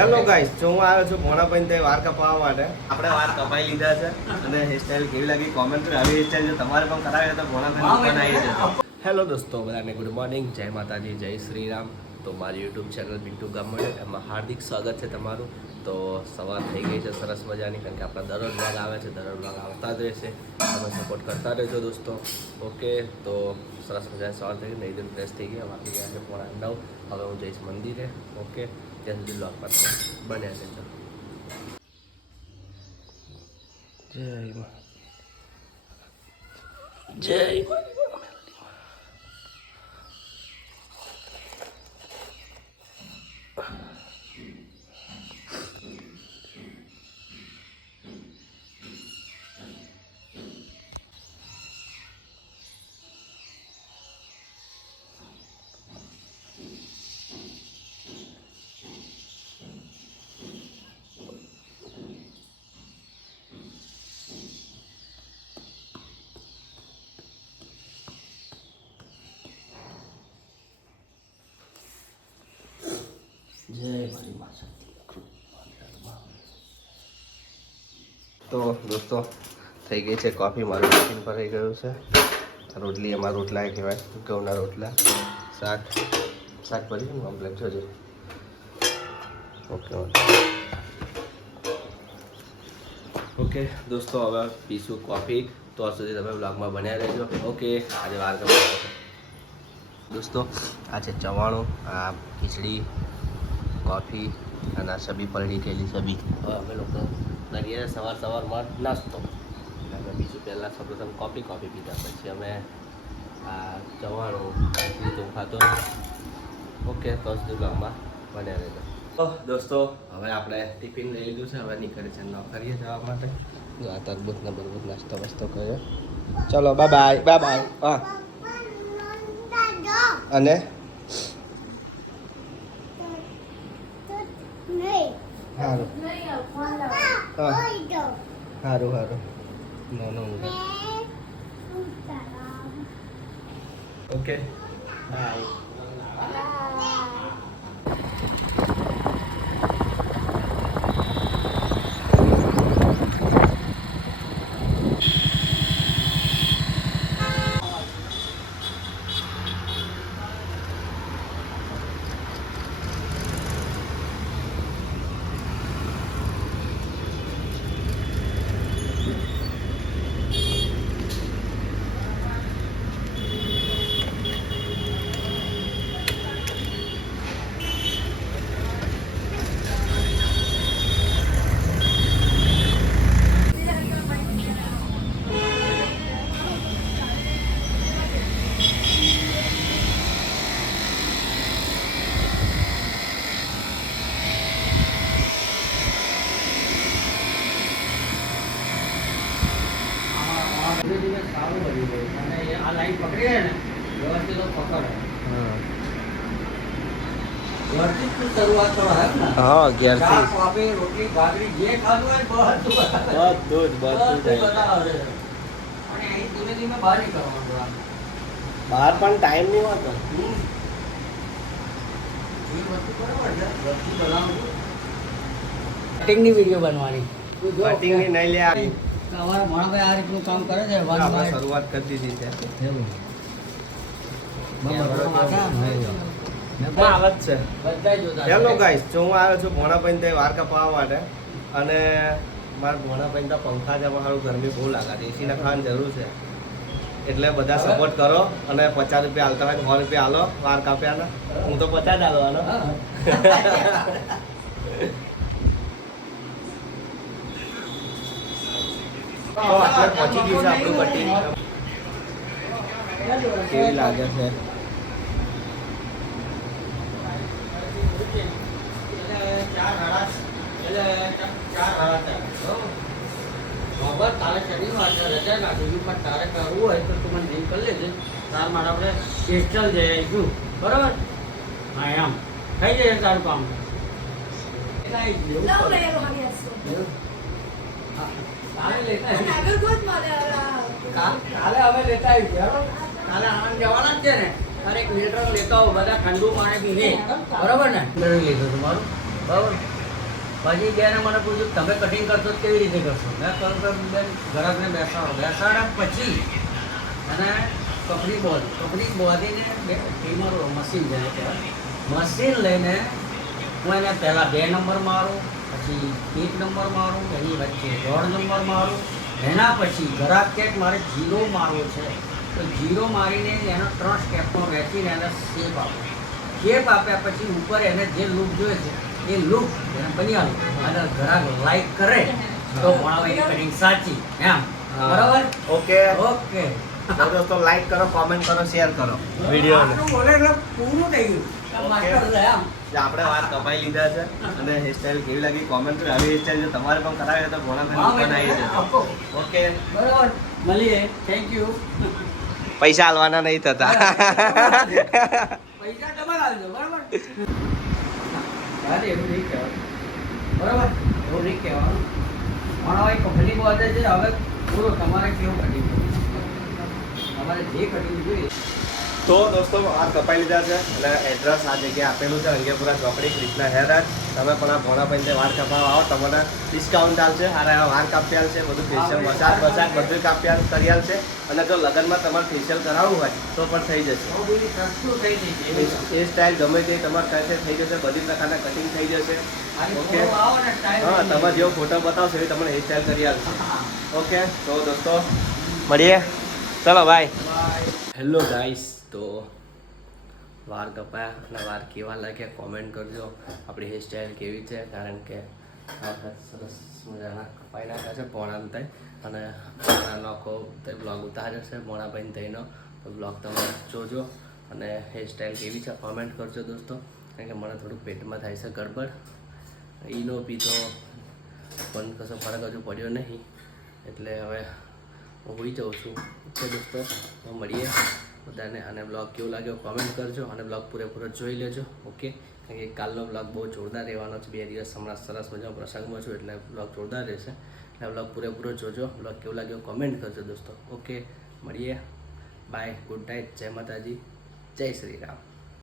Hello guys, જો હું આવ્યો છું ભોણાભાઈ તે વાળ કપાવવા માટે. આપણે વાળ કપાઈ લીધા છે અને હેરસ્ટાઈલ કેવી લાગી કોમેન્ટ કરો. આવી હેરસ્ટાઈલ જો તમારે પણ કરાવી તો ભોણાભાઈ પણ આવી જશે. હેલો દોસ્તો, બધાને ગુડ મોર્નિંગ, જય માતાજી, જય શ્રી રામ. તો મારી યુટ્યુબ ચેનલ બિન્ટુ ગામડે એમાં હાર્દિક સ્વાગત છે તમારું. તો સવાર થઈ ગઈ છે સરસ મજાની, કારણ કે આપણા દરરોજ વ્લોગ આવે છે, દરરોજ વ્લોગ આવતા જ રહેશે. તમે સપોર્ટ કરતા રહેજો દોસ્તો. ઓકે, તો સરસ મજાની સવાર થઈ ગઈ, નહીં દિન ફ્રેશ થઈ ગયા, વાગી ગયા છે 9:30. હવે હું જઈશ મંદિરે. ઓકે, ત્યાં સુધી બ્લોગ પર બન્યા છે. જય જય મારી માતા. તો દોસ્તો થઈ ગઈ છે કોફી. મારું ટિફિન ભરાઈ ગયું છે. રોટલી, એમાં રોટલા કહેવાય, ઘઉંના રોટલા. શાક ભરી કમ્પ્લેટ જોજો. ઓકે ઓકે દોસ્તો, હવે પીશું કોફી. તો સુધી તમે બ્લોગમાં બન્યા રહેજો. ઓકે, આજે વાર કરવા દોસ્તો, આ છે ચવાણું, આ ખીચડી, કોફી અને સબી પલળી થયેલી સબી. હવે અમે લોકો કરીએ સવારમાં નાસ્તો. અમે બીજું પહેલાં સૌપ્રથમ કોફી પીધા, પછી અમે આ ચવાણું લીધું ખાતો. ઓકે, તો સુધી બ્લોગમાં બન્યા રહેજો. તો દોસ્તો, હવે આપણે ટિફિન લઈ લીધું છે. હવે નીકળે છે નોકરીએ જવા માટે. આ તરબૂચ ને બરબૂચ નાસ્તો કર્યો. ચલો બાય. હા, અને સારું ઓકે બાય. હા, ઘેરથી રોટલી ભાખરી જે ખાધું હોય બધું બહાર પણ ટાઈમ નહીં હોતો. કટિંગની વિડીયો બનવાની, કટિંગની નહીં લે. અમારા ભણાભાઈ આ રીતનું કામ કરે છે. આપણે શરૂઆત કરી દીધી છે. આવત છે. હેલો ગાઈસ, જો હું આવ્યો છું ભોણાભાઈ તે વાળ કપાવવા માટે. અને મારા ભોણાભાઈ તો પંખા છે, મારું ગરમી બહુ લાગે, એસી નાખવાની જરૂર છે. એટલે બધા સપોર્ટ કરો અને 50 રૂપિયા હાલતા હોય 100 રૂપિયા હાલો વાળ કાપ્યાના. હું તો 50 હાલવાનો. તો આપણે પહોંચી ગયું છે આપણું કટિંગ. કેવી લાગે છે? તારે શનિવાર રજા નાખી, પણ તારે કરવું હોય તો તું મને નહીં કરી લેજે. તાર માટે આપણે સ્પેશિયલ જઈ આવીશું, બરાબર? હા, એમ થઈ જાય તારું કામ. કાલે હવે લેતા આવી ગયા. કાલે આનંદ જવાના જ છે ને, તારે એક લીટર લેતા આવો, બધા ઠંડુ પાણી પીને, બરાબર ને? લીધું તમારું, બરાબર. પછી બેને મને પૂછ્યું તમે કટિંગ કરશો તો કેવી રીતે કરશો? મેં કહ્યું કે બેન ઘરાકને બેસાડ્યા પછી અને કપડી બોધીને બે ટ્રીમર મશીન જેને કહેવાય મશીન લઈને હું એને પહેલાં 2 નંબર મારું, પછી 1 નંબર મારું, એની વચ્ચે 1.5 નંબર મારું, એના પછી ઘરાક કે મારે 0 મારવો છે તો 0 મારીને એનો 3 સ્ટેપમાં વહેંચીને એને શેપ આપો. શેપ આપ્યા પછી ઉપર એને જે લુક જોઈએ છે એ લુક એને બની આવું અને ઘરાક લાઈક કરે તો ભણાવવાની કટિંગ સાચી એમ. બરાબર? Okay okay. તો દોસ્તો લાઈક કરો, કોમેન્ટ કરો, શેર કરો વિડીયોને. આટલું બોલે એટલે પૂરું થઈ ગયું. માસ્ટર છે એમ. જે આપણે વાર કપાઈ લીધા છે અને હેરસ્ટાઈલ કેવી લાગી કોમેન્ટ કરો. આવી હેરસ્ટાઈલ જો તમારે પણ કરાવે તો ભોળાભાઈ પણ આવી જશે. ઓકે, બરાબર. મળીએ. Thank you. પૈસા આલવાના નહીં થતા. પૈસા તમારે આવજો. બરાબર? દાદી એવું નહીં કહેવાનું. બરાબર? એવું નહીં કહેવાનું. પણ હવે કંપની બોલે છે હવે પૂરો તમારે કેવું કટિંગ તમારે જે કટિંગ જોઈએ. તો દોસ્તો વાર કપાઈ લીધા છે અને એડ્રેસ આ જગ્યાએ આપેલું છે અંગેપુરા ચોકડી કૃષ્ણા હેર. તમે પણ આ ભોળાભાઈને વાર કપાવવા આવો તમને ડિસ્કાઉન્ટ આવશે. સારા એવા વાર કાપી આવશે, બધું ફેશિયલ મસાજ બધું કાપી કરી આવશે. અને જો લગ્નમાં તમારે ફેશિયલ કરાવવું હોય તો પણ થઈ જશે. બહુ બધી સસ્તું થઈ જશે. એ સ્ટાઇલ ગમે તે તમારે સાથે થઈ જશે, બધી પ્રકારના કટિંગ થઈ જશે. ઓકે, હા, તમે જેવો ફોટો બતાવશો એ તમને હેર સ્ટાઇલ કરી આવશે. ઓકે, તો દોસ્તો મળીએ. ચલો બાય. હેલો ગાઈસ, તો વાર કપાયા અને વાર કેવા લાગ્યા કોમેન્ટ કરજો. આપણી હેરસ્ટાઈલ કેવી છે, કારણ કે સરસ મજાના કપાઈ નાખ્યા છે પોણાને થઈ અને પોણાનો આખો તે બ્લોગ ઉતાર્યો છે પોણાભાઈને થઈનો. તો બ્લોગ તમે જોજો અને હેરસ્ટાઈલ કેવી છે કોમેન્ટ કરજો દોસ્તો. કારણ કે મને થોડું પેટમાં થાય છે ગડબડ. ઈનો પીધો પણ કશો ફરક હજુ પડ્યો નહીં, એટલે હવે હું હોઈ જાઉં છું. ઓકે દોસ્તો, તો મળીએ બધાને. અને બ્લોગ કેવો લાગ્યો કોમેન્ટ કરજો અને બ્લોગ પૂરેપૂરો જોઈ લેજો. ઓકે, કારણ કે કાલનો બ્લોગ બહુ જોરદાર રહેવાનો છે. 2 દિવસ હમણાં સરસ મજાનો પ્રસંગમાં છું એટલે બ્લોગ જોરદાર રહેશે. એટલે બ્લોગ પૂરેપૂરો જોજો. બ્લોગ કેવો લાગ્યો કોમેન્ટ કરજો દોસ્તો. ઓકે, મળીએ. બાય, ગુડ નાઇટ, જય માતાજી, જય શ્રી રામ.